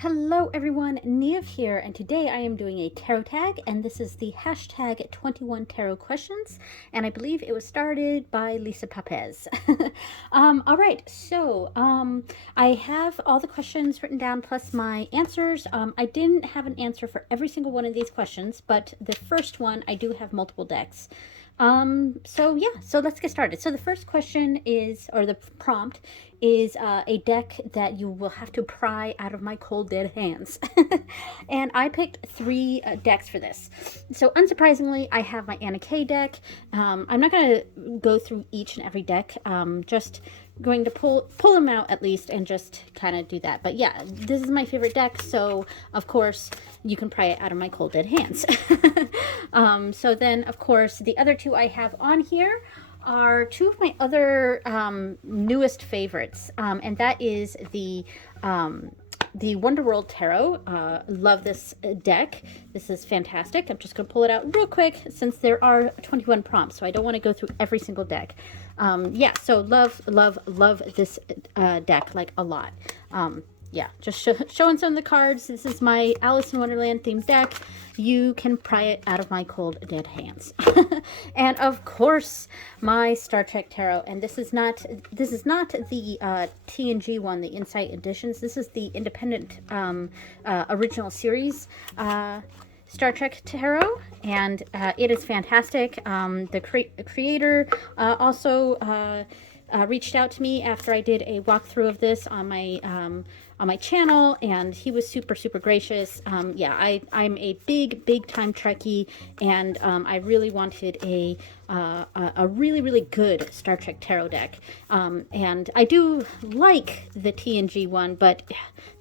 Hello everyone, Neve here, and today I am doing a tarot tag, and this is the hashtag 21 tarot questions, and I believe it was started by Lisa Papez. Alright, so I have all the questions written down plus my answers. I didn't have an answer for every single one of these questions, but the first one I do have multiple decks. So let's get started. So the first question is, or the prompt is a deck that you will have to pry out of my cold dead hands. And I picked three decks for this. So unsurprisingly, I have my Anna Kay deck. I'm not going to go through each and every deck, just going to pull them out at least and just kind of do that. But yeah, this is my favorite deck, so of course you can pry it out of my cold dead hands. So then of course the other two I have on here are two of my other newest favorites, and that is the Wonderworld Tarot. Love this deck. This is fantastic. I'm just going to pull it out real quick since there are 21 prompts, so I don't want to go through every single deck. Yeah, so love this deck, like, a lot. Yeah, just showing some of the cards. This is my Alice in Wonderland themed deck. You can pry it out of my cold dead hands. And of course, my Star Trek Tarot. And this is not the TNG one, the Insight Editions. This is the independent original series Star Trek Tarot, and it is fantastic. The creator also reached out to me after I did a walkthrough of this on my channel, and he was super gracious. Yeah, I'm a big time Trekkie, and I really wanted a really good Star Trek Tarot deck. And I do like the TNG one, but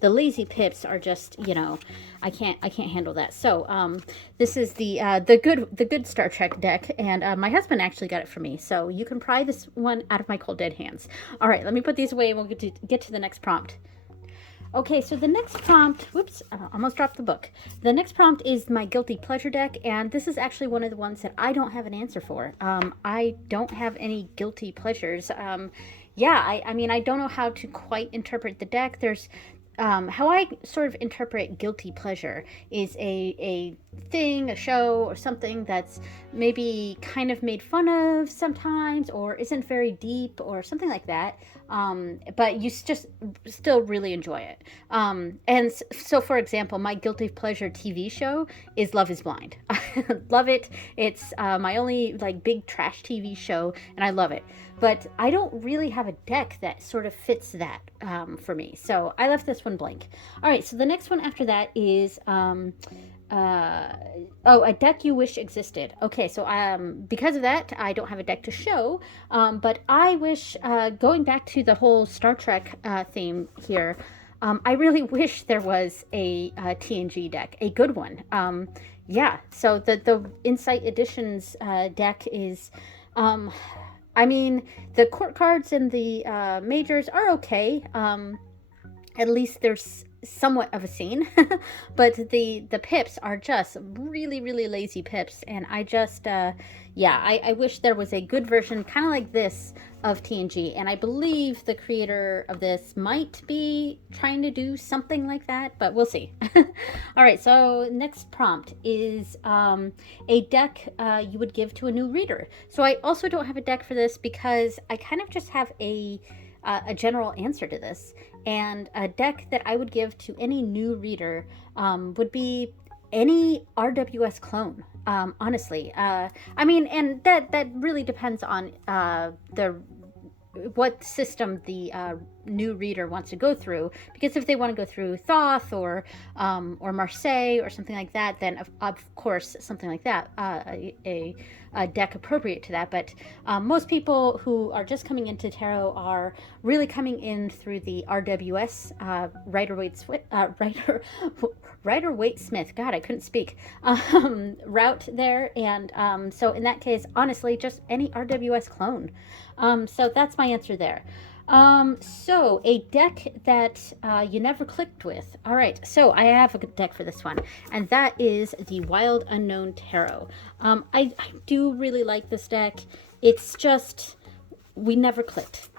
the lazy pips are just, you know, I can't handle that. So this is the good Star Trek deck, and my husband actually got it for me. So you can pry this one out of my cold dead hands. All right, let me put these away, and we'll get to the next prompt. Okay, so the next prompt, whoops, almost dropped the book. The next prompt is my Guilty Pleasure deck, and this is actually one of the ones that I don't have an answer for. I don't have any guilty pleasures. Yeah, I mean, I don't know how to quite interpret the deck. There's, how I sort of interpret guilty pleasure is a thing, a show, or something that's maybe kind of made fun of sometimes, or isn't very deep, or something like that. But you just still really enjoy it. And so, for example, my guilty pleasure TV show is Love is Blind. I love it. It's my only, like, big trash TV show, and I love it. But I don't really have a deck that sort of fits that for me. So I left this one blank. All right, so the next one after that is a deck you wish existed. Okay, so because of that, I don't have a deck to show, but I wish, going back to the whole Star Trek theme here, I really wish there was a TNG deck, a good one. Yeah, so the Insight Editions deck is, I mean, the court cards and the majors are okay. At least there's somewhat of a scene. But the pips are just really lazy pips, and I just yeah, I wish there was a good version kind of like this of TNG, and I believe the creator of this might be trying to do something like that, but we'll see. All right, so next prompt is a deck you would give to a new reader. So I also don't have a deck for this because I kind of just have a general answer to this, and a deck that I would give to any new reader would be any RWS clone. Honestly, I mean, and that really depends on what system the new reader wants to go through, because if they want to go through Thoth or Marseille or something like that, then of course something like that, a deck appropriate to that. But most people who are just coming into tarot are really coming in through the RWS, Rider-Waite-Smith, God, I couldn't speak, route there. And so in that case, honestly, just any RWS clone. So that's my answer there. So a deck that you never clicked with. All right, so I have a deck for this one, and that is the Wild Unknown Tarot. I do really like this deck. It's just, we never clicked.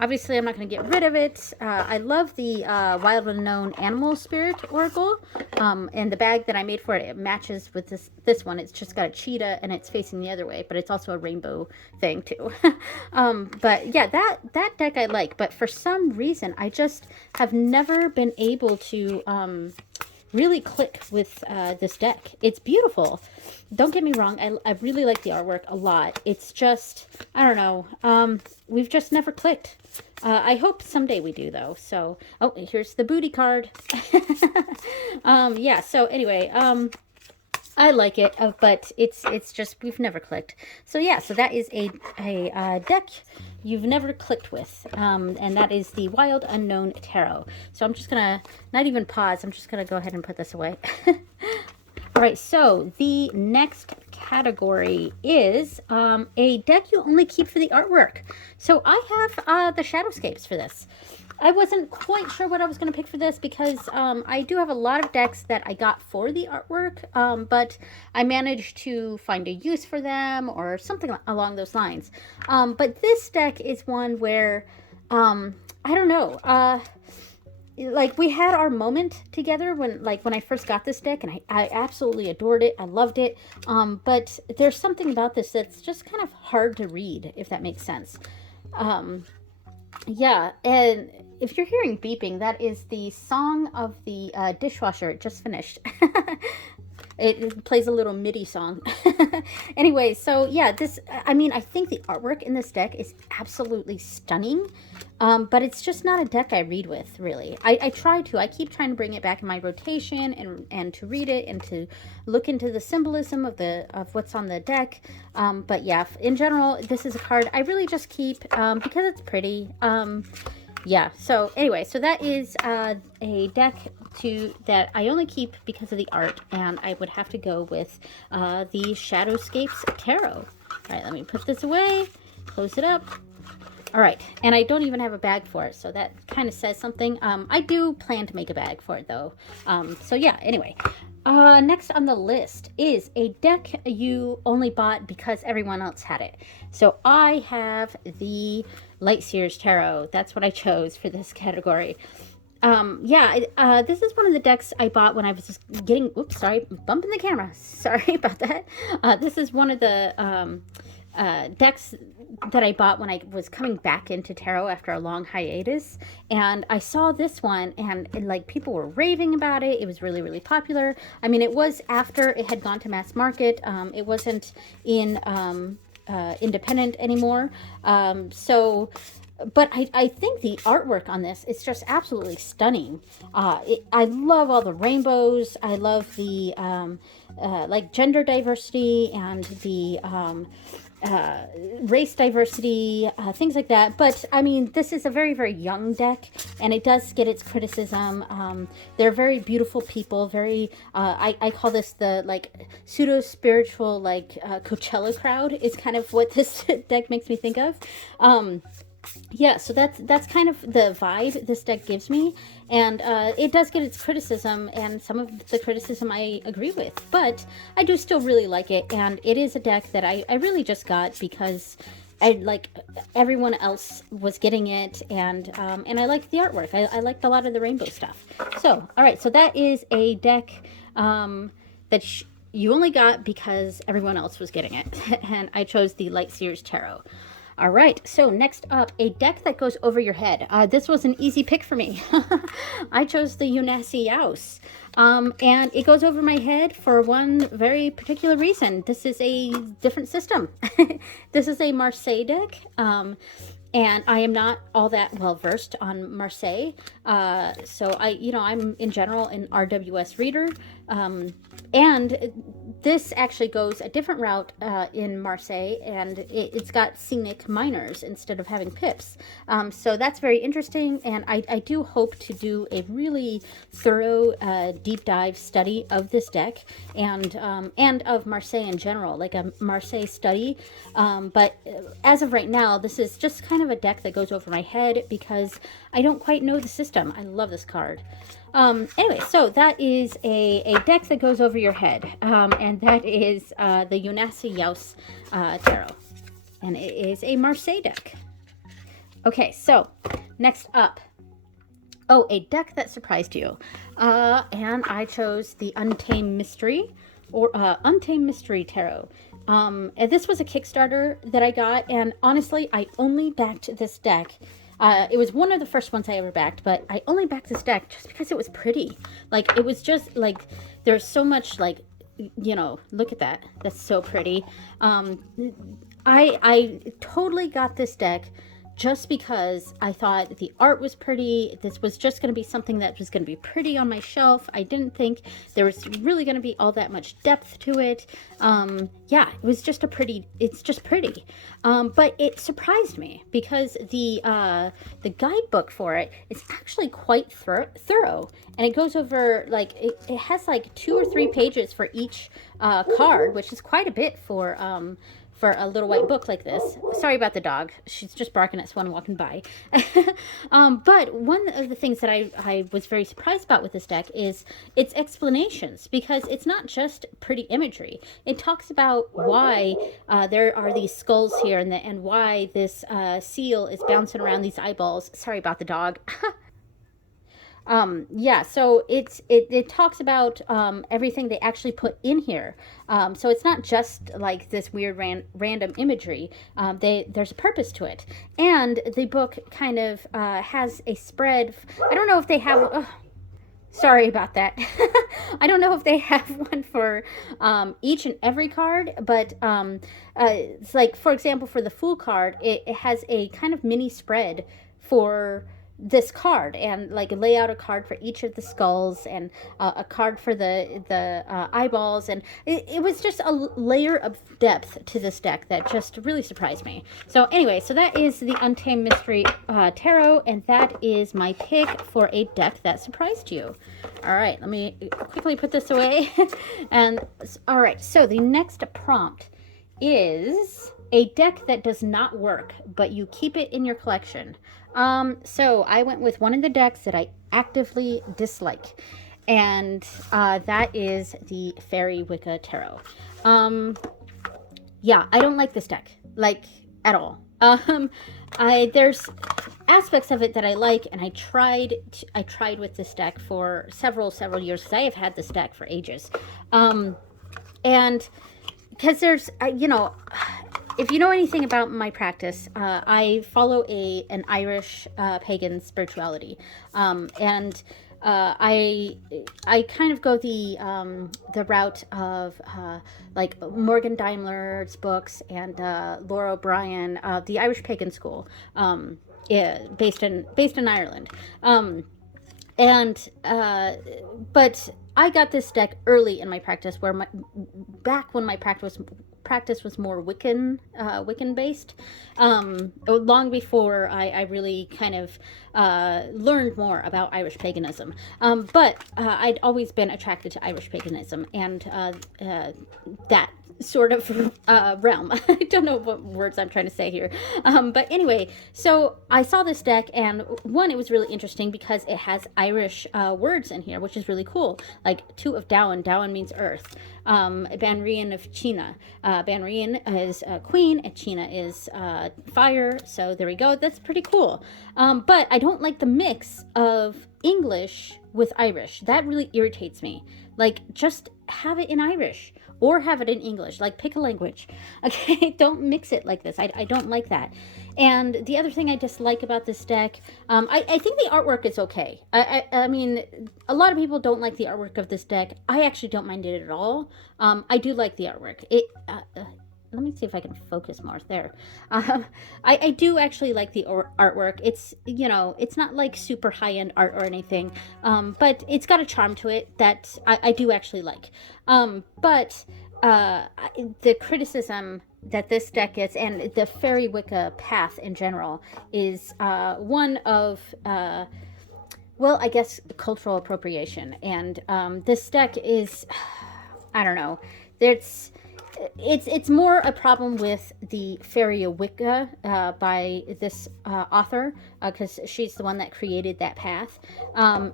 Obviously, I'm not going to get rid of it. I love the Wild Unknown Animal Spirit Oracle. And the bag that I made for it, it matches with this one. It's just got a cheetah and it's facing the other way, but it's also a rainbow thing too. But yeah, that deck I like. But for some reason, I just have never been able to really click with this deck. It's beautiful. Don't get me wrong. I really like the artwork a lot. It's just, I don't know. We've just never clicked. I hope someday we do though. So, oh, here's the booty card. Yeah, so anyway, I like it, but it's just, we've never clicked. So yeah, so that is a deck you've never clicked with, and that is the Wild Unknown Tarot. So I'm just gonna, not even pause, I'm just gonna go ahead and put this away. All right, so the next category is a deck you only keep for the artwork. So I have the Shadowscapes for this. I wasn't quite sure what I was going to pick for this because I do have a lot of decks that I got for the artwork, but I managed to find a use for them or something along those lines. But this deck is one where, I don't know, like we had our moment together when I first got this deck, and I absolutely adored it. I loved it. But there's something about this that's just kind of hard to read, if that makes sense. Yeah, and if you're hearing beeping, that is the song of the dishwasher. It just finished. It plays a little MIDI song. Anyway, so yeah, this, I mean, I think the artwork in this deck is absolutely stunning, but it's just not a deck I read with, really. I try to. I keep trying to bring it back in my rotation and to read it and to look into the symbolism of what's on the deck. But yeah, in general, this is a card I really just keep because it's pretty. Yeah, so anyway, so that is a deck that I only keep because of the art, and I would have to go with the Shadowscapes Tarot. All right, let me put this away, close it up. All right, and I don't even have a bag for it, so that kind of says something. I do plan to make a bag for it, though. So yeah, anyway. Next on the list is a deck you only bought because everyone else had it. So I have the Lightseers Tarot. That's what I chose for this category. Yeah, this is one of the decks I bought when I was just getting, oops, sorry, bumping the camera. Sorry about that. This is one of the decks that I bought when I was coming back into tarot after a long hiatus, and I saw this one, and like people were raving about it. It was really, really popular. I mean, it was after it had gone to mass market. It wasn't in independent anymore. But I think the artwork on this is just absolutely stunning. I love all the rainbows. I love the like gender diversity and the race diversity, things like that. But I mean, this is a very, very young deck, and it does get its criticism. They're very beautiful people, very I call this the like pseudo spiritual, like Coachella crowd is kind of what this deck makes me think of. Yeah, so that's kind of the vibe this deck gives me, and it does get its criticism, and some of the criticism I agree with, but I do still really like it, and it is a deck that I really just got because everyone else was getting it, and I liked the artwork. I liked a lot of the rainbow stuff. So, all right, so that is a deck that you only got because everyone else was getting it, and I chose the Lightseers Tarot. All right, so next up, a deck that goes over your head. This was an easy pick for me. I chose the Unasi Yaus, and it goes over my head for one very particular reason. This is a different system. This is a Marseille deck, and I am not all that well versed on Marseille. So I'm in general an RWS reader, and this actually goes a different route in Marseille, and it's got scenic minors instead of having pips. So that's very interesting, and I do hope to do a really thorough deep dive study of this deck and of Marseille in general, like a Marseille study. But as of right now, this is just kind of a deck that goes over my head because I don't quite know the system. I love this card. Anyway, so that is a deck that goes over your head, and that is the Unasi Yaus Tarot, and it is a Marseille deck. Okay, so next up. Oh, a deck that surprised you. And I chose the Untamed Mystery, or Untamed Mystery Tarot. And this was a Kickstarter that I got, and honestly, I only backed this deck. It was one of the first ones I ever backed, but I only backed this deck just because it was pretty. Like, it was just, like, there's so much, like, you know, look at that. That's so pretty. I totally got this deck just because I thought the art was pretty. This was just going to be something that was going to be pretty on my shelf. I didn't think there was really going to be all that much depth to it. Yeah, it was just it's just pretty. But it surprised me because the guidebook for it is actually quite thorough. And it goes over, like, it has like 2 or 3 pages for each card, which is quite a bit for a little white book like this. Sorry about the dog. She's just barking at someone walking by. But one of the things that I was very surprised about with this deck is its explanations, because it's not just pretty imagery. It talks about why there are these skulls here and why this seal is bouncing around these eyeballs. Sorry about the dog. Yeah, so it talks about everything they actually put in here. So it's not just like this weird random imagery. There's a purpose to it, and the book kind of has a spread. I don't know if they have. Sorry about that. I don't know if they have one for each and every card, but it's like, for example, for the Fool card, it has a kind of mini spread for this card, and like lay out a card for each of the skulls, and a card for the eyeballs, and it was just a layer of depth to this deck that just really surprised me. So anyway, so that is the Untamed Mystery Tarot, and that is my pick for a deck that surprised you. All right, let me quickly put this away. And all right, so the next prompt is a deck that does not work, but you keep it in your collection. So I went with one of the decks that I actively dislike, and that is the Fairy Wicca Tarot. Yeah, I don't like this deck, like, at all. There's aspects of it that I like, and I tried with this deck for several years, because I have had this deck for ages. And because there's, if you know anything about my practice, I follow an Irish pagan spirituality, and I kind of go the route of like Morgan Daimler's books and Laura O'Brien, the Irish pagan school, yeah, based in Ireland. But I got this deck early in my practice, back when my practice was more Wiccan based, long before I really kind of learned more about Irish paganism. But I'd always been attracted to Irish paganism, and that sort of realm. I don't know what words I'm trying to say here. But anyway, so I saw this deck, and one, it was really interesting because it has Irish words in here, which is really cool. Like Two of Dowan. Dowan means earth. Banrian of China. Banrian is queen, and China is fire. So there we go. That's pretty cool. But I don't like the mix of English with Irish. That really irritates me. Like, just have it in Irish or have it in English. Like, pick a language. Okay, don't mix it like this. I don't like that. And the other thing I dislike about this deck, I think the artwork is okay. I mean, a lot of people don't like the artwork of this deck. I actually don't mind it at all. I do like the artwork. Let me see if I can focus more there. I do actually like the artwork. It's, it's not like super high-end art or anything, but it's got a charm to it that I do actually like. But the criticism that this deck gets, and the Fairy Wicca path in general, is one of, well, I guess, cultural appropriation. And this deck is, I don't know, it's more a problem with the Fairy Wicca by this author, because she's the one that created that path.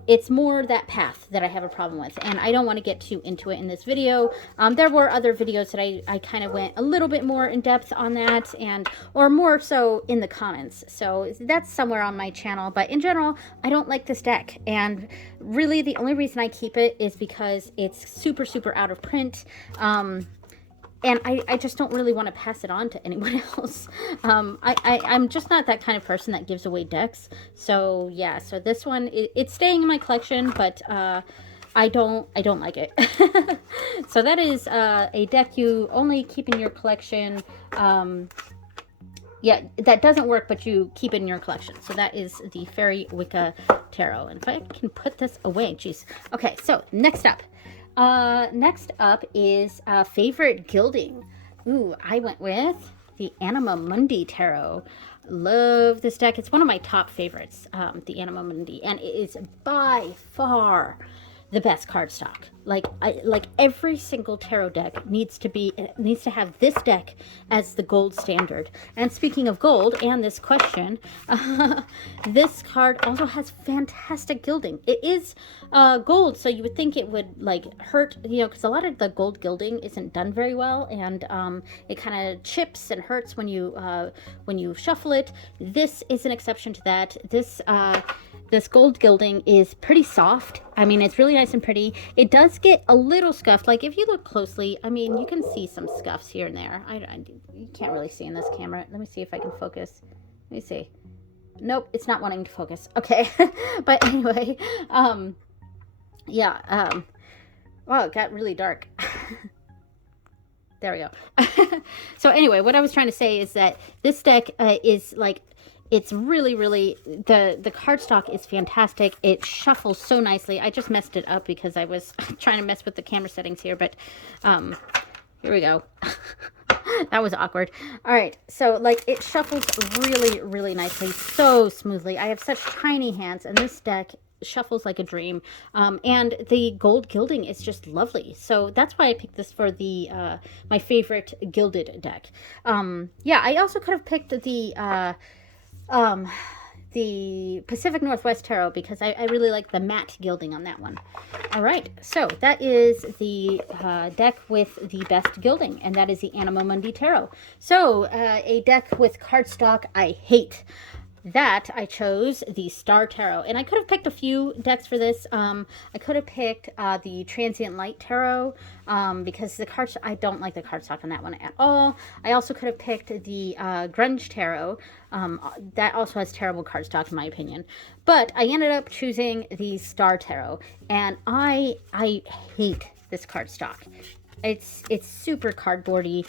It's more that path that I have a problem with, and I don't want to get too into it in this video. There were other videos that I kind of went a little bit more in depth on that, and or more so in the comments. So that's somewhere on my channel. But in general, I don't like this deck, and really the only reason I keep it is because it's super, super out of print. And I just don't really want to pass it on to anyone else. I'm just not that kind of person that gives away decks. So yeah, so this one, it's staying in my collection, but I don't like it. So that is a deck you only keep in your collection. Yeah, that doesn't work, but you keep it in your collection. So that is the Fairy Wicca Tarot. And if I can put this away, jeez. Okay, so next up. Next up is favorite gilding. Ooh, I went with the Anima Mundi Tarot. Love this deck. It's one of my top favorites, the Anima Mundi, and it is by far the best cardstock. Like every single tarot deck needs to have this deck as the gold standard. And speaking of gold and this question, this card also has fantastic gilding. It is gold, so you would think it would like hurt, you know, because a lot of the gold gilding isn't done very well, and it kind of chips and hurts when you shuffle it. This is an exception to that. This gold gilding is pretty soft. I mean, it's really nice and pretty. It does get a little scuffed. Like, if you look closely, I mean, you can see some scuffs here and there. You can't really see in this camera. Let me see if I can focus. Let me see. Nope, it's not wanting to focus. Okay. But anyway, yeah. Wow, it got really dark. There we go. So anyway, what I was trying to say is that this deck is like, it's really, really, the cardstock is fantastic. It shuffles so nicely. I just messed it up because I was trying to mess with the camera settings here, but here we go. That was awkward. All right, so like it shuffles really, really nicely, so smoothly. I have such tiny hands, and this deck shuffles like a dream. And the gold gilding is just lovely. So that's why I picked this for the my favorite gilded deck. Yeah, I also could have picked the Pacific Northwest Tarot because I really like the matte gilding on that one. All right, so that is the deck with the best gilding, and that is the Anima Mundi Tarot. So a deck with cardstock I hate. That I chose the Star Tarot, and I could have picked a few decks for this. I could have picked the Transient Light Tarot because the cards, I don't like the cardstock on that one at all. I also could have picked the Grunge Tarot. That also has terrible cardstock in my opinion. But I ended up choosing the Star Tarot, and I hate this cardstock. It's super cardboardy.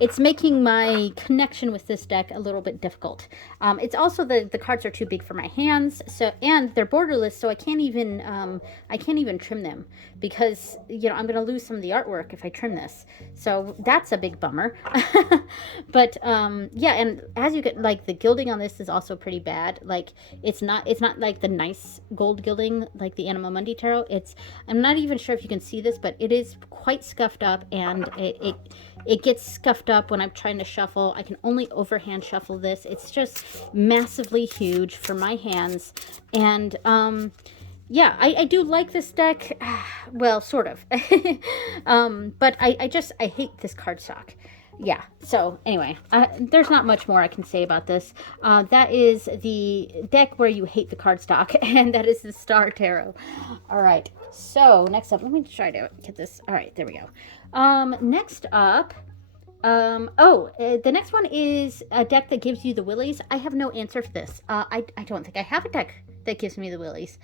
It's making my connection with this deck a little bit difficult. It's also the cards are too big for my hands, so and they're borderless, so I can't even trim them because, you know, I'm gonna lose some of the artwork if I trim this. So that's a big bummer. But yeah, and as you get, like, the gilding on this is also pretty bad. Like it's not like the nice gold gilding like the Anima Mundi Tarot. I'm not even sure if you can see this, but it is quite scuffed up, and it gets scuffed up when I'm trying to shuffle. I can only overhand shuffle this. It's just massively huge for my hands. And yeah, I do like this deck. Well, sort of. But I hate this cardstock. Yeah, so anyway, there's not much more I can say about this. That is the deck where you hate the cardstock, and that is the Star Tarot. All right, so next up, let me try to get this. All right, there we go. Next up, the next one is a deck that gives you the willies. I have no answer for this. I don't think I have a deck that gives me the willies.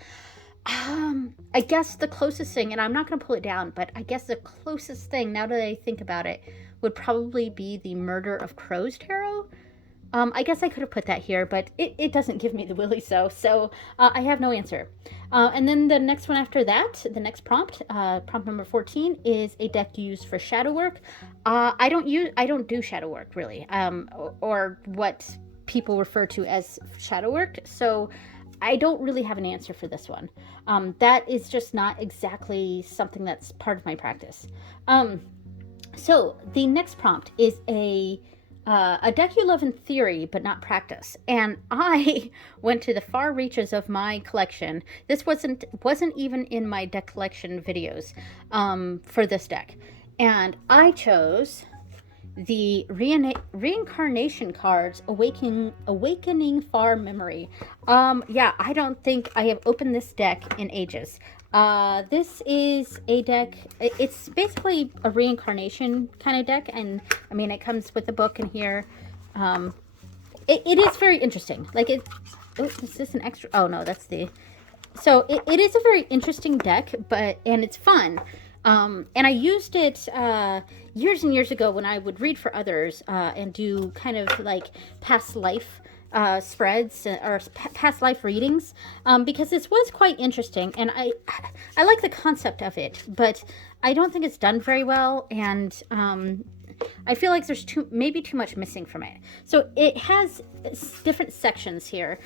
I guess the closest thing, and I'm not going to pull it down, but I guess the closest thing, now that I think about it, would probably be the Murder of Crows Tarot. I guess I could have put that here, but it doesn't give me the willies, so I have no answer. And then the next one after that, the next prompt, prompt number 14, is a deck used for shadow work. I don't do shadow work, really, or what people refer to as shadow work, so I don't really have an answer for this one. That is just not exactly something that's part of my practice. So the next prompt is a deck you love in theory but not practice, and I went to the far reaches of my collection. This wasn't even in my deck collection videos for this deck, and I chose the reincarnation cards, awakening far memory. Yeah, I don't think I have opened this deck in ages. This is a deck, it's basically a reincarnation kind of deck, and I mean, it comes with a book in here. It is very interesting. Like, oh, is this an extra? Oh no, that's the, so it is a very interesting deck, and it's fun. And I used it years and years ago when I would read for others and do kind of like past life spreads or past life readings, because this was quite interesting, and I like the concept of it, but I don't think it's done very well, and I feel like there's maybe too much missing from it. So it has different sections here.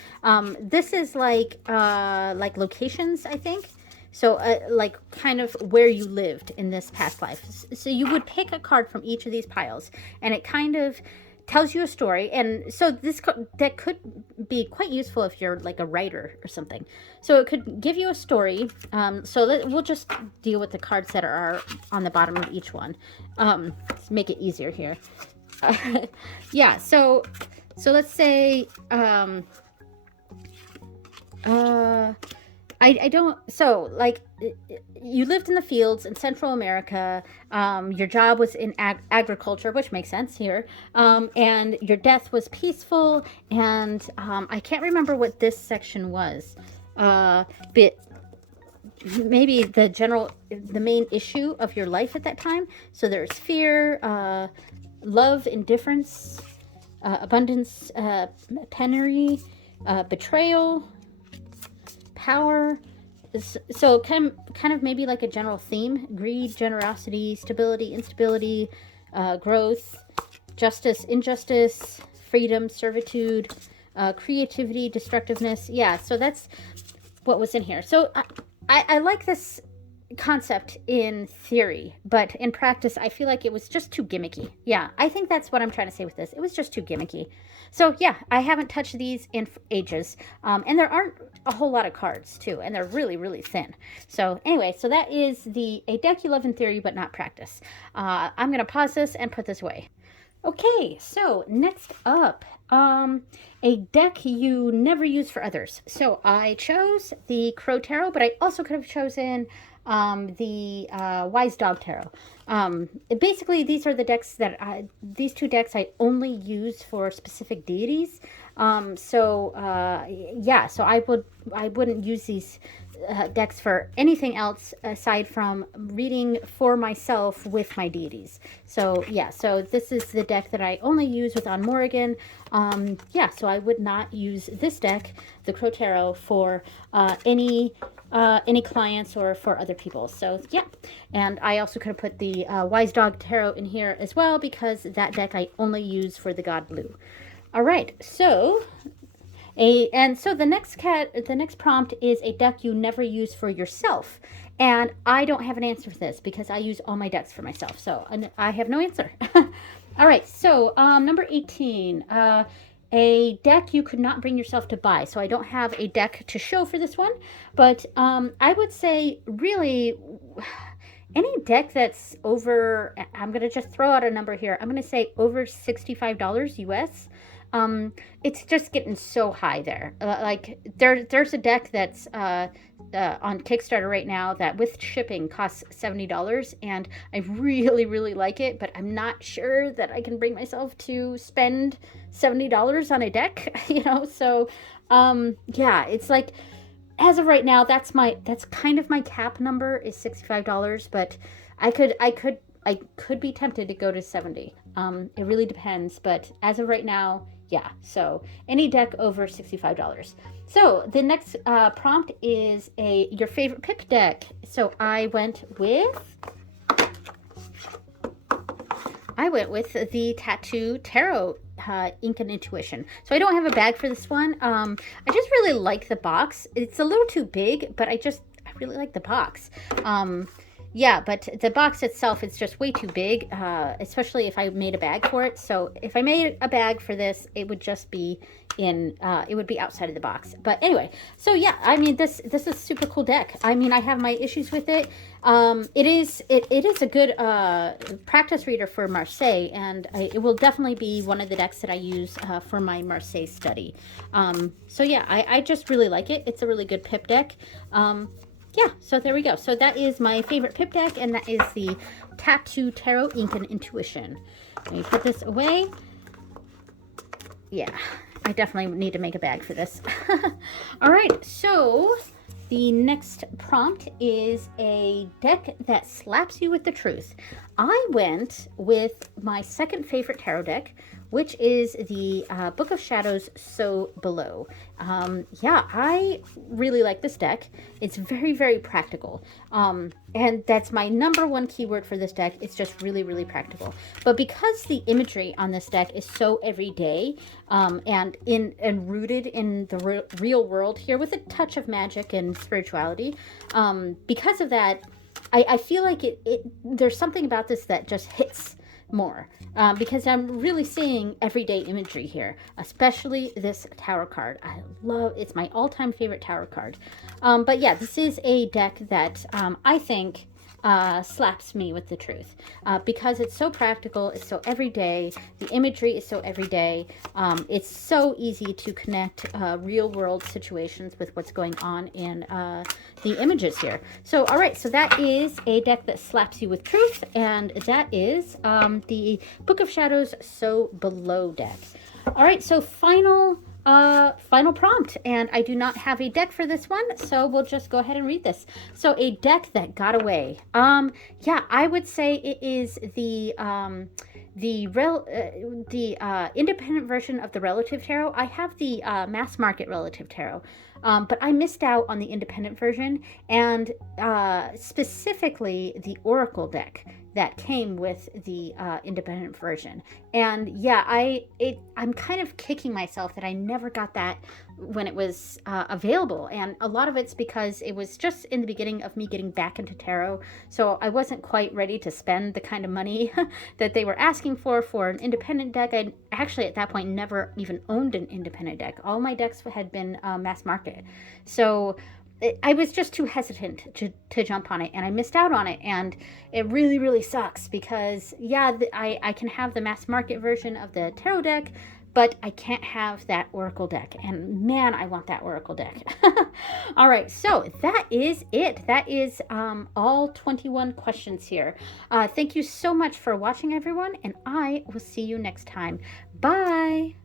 This is like locations, I think. So like kind of where you lived in this past life. So you would pick a card from each of these piles, and it kind of tells you a story. And so this deck could be quite useful if you're like a writer or something. So it could give you a story. So we'll just deal with the cards that are on the bottom of each one. Let's make it easier here. Yeah, so let's say I don't, so like you lived in the fields in Central America, your job was in agriculture, which makes sense here, and your death was peaceful, and I can't remember what this section was, but maybe the main issue of your life at that time. So there's fear, love, indifference, abundance, penury, betrayal, power. So kind of maybe like a general theme: greed, generosity, stability, instability, growth, justice, injustice, freedom, servitude, creativity, destructiveness. Yeah, so that's what was in here. So I like this concept in theory, but in practice I feel like it was just too gimmicky. Yeah, I think that's what I'm trying to say with this. It was just too gimmicky. So yeah, I haven't touched these in ages, and there aren't a whole lot of cards too, and they're really, really thin. So anyway, so that is a deck you love in theory but not practice. I'm gonna pause this and put this away. Okay, so next up, a deck you never use for others. So I chose the Crow Tarot, but I also could have chosen the Wise Dog Tarot. Basically, these are the decks that these two decks I only use for specific deities. Yeah, so I wouldn't use these decks for anything else aside from reading for myself with my deities. So yeah, so this is the deck that I only use with On Morrigan. Yeah, so I would not use this deck, the Crow Tarot, for any clients or for other people. So yeah, and I also could have put the Wise Dog Tarot in here as well, because that deck I only use for the God Blue. All right, so the next prompt is a deck you never use for yourself, and I don't have an answer for this because I use all my decks for myself, so I have no answer. All right, so number 18, a deck you could not bring yourself to buy. So I don't have a deck to show for this one, but I would say really any deck that's over, I'm going to just throw out a number here. I'm going to say over $65 US. It's just getting so high there. Like there's a deck that's on Kickstarter right now that with shipping costs $70, and I really, really like it, but I'm not sure that I can bring myself to spend $70 on a deck, you know? So, yeah, it's like, as of right now, that's kind of my cap number is $65, but I could be tempted to go to 70. It really depends, but as of right now, yeah, so any deck over $65. So the next prompt is your favorite pip deck. So I went with the Tattoo Tarot Ink and Intuition. So I don't have a bag for this one. I just really like the box. It's a little too big, but I really like the box. Yeah, but the box itself is just way too big, especially if I made a bag for it. So if I made a bag for this, it would just be it would be outside of the box. But anyway, so yeah, I mean, this is a super cool deck. I mean, I have my issues with it. It is a good practice reader for Marseille, and it will definitely be one of the decks that I use for my Marseille study. So yeah, I just really like it. It's a really good pip deck. Yeah, so there we go. So that is my favorite pip deck, and that is the Tattoo Tarot Ink and Intuition. Let me put this away. Yeah, I definitely need to make a bag for this. All right, so the next prompt is a deck that slaps you with the truth. I went with my second favorite tarot deck, which is the Book of Shadows So Below. Yeah, I really like this deck. It's very, very practical. And that's my number one keyword for this deck. It's just really, really practical. But because the imagery on this deck is so everyday and rooted in the real world here with a touch of magic and spirituality, because of that, I feel like there's something about this that just hits more because I'm really seeing everyday imagery here, especially this tower card. It's my all-time favorite tower card. But yeah, this is a deck that I think slaps me with the truth because it's so practical, it's so everyday, the imagery is so everyday, it's so easy to connect real world situations with what's going on in the images here. So all right, so that is a deck that slaps you with truth, and that is the Book of Shadows So Below deck. All right, so final prompt, and I do not have a deck for this one, so we'll just go ahead and read this. So a deck that got away. Yeah, I would say it is the independent version of the Relative Tarot. I have the mass market Relative Tarot, but I missed out on the independent version, and specifically the Oracle deck that came with the independent version. And yeah, I'm kind of kicking myself that I never got that when it was available. And a lot of it's because it was just in the beginning of me getting back into tarot. So I wasn't quite ready to spend the kind of money that they were asking for an independent deck. I actually at that point never even owned an independent deck. All my decks had been mass market. So I was just too hesitant to jump on it, and I missed out on it, and it really, really sucks because, yeah, I can have the mass market version of the tarot deck, but I can't have that Oracle deck, and man, I want that Oracle deck. All right, so that is it. That is all 21 questions here. Thank you so much for watching, everyone, and I will see you next time. Bye!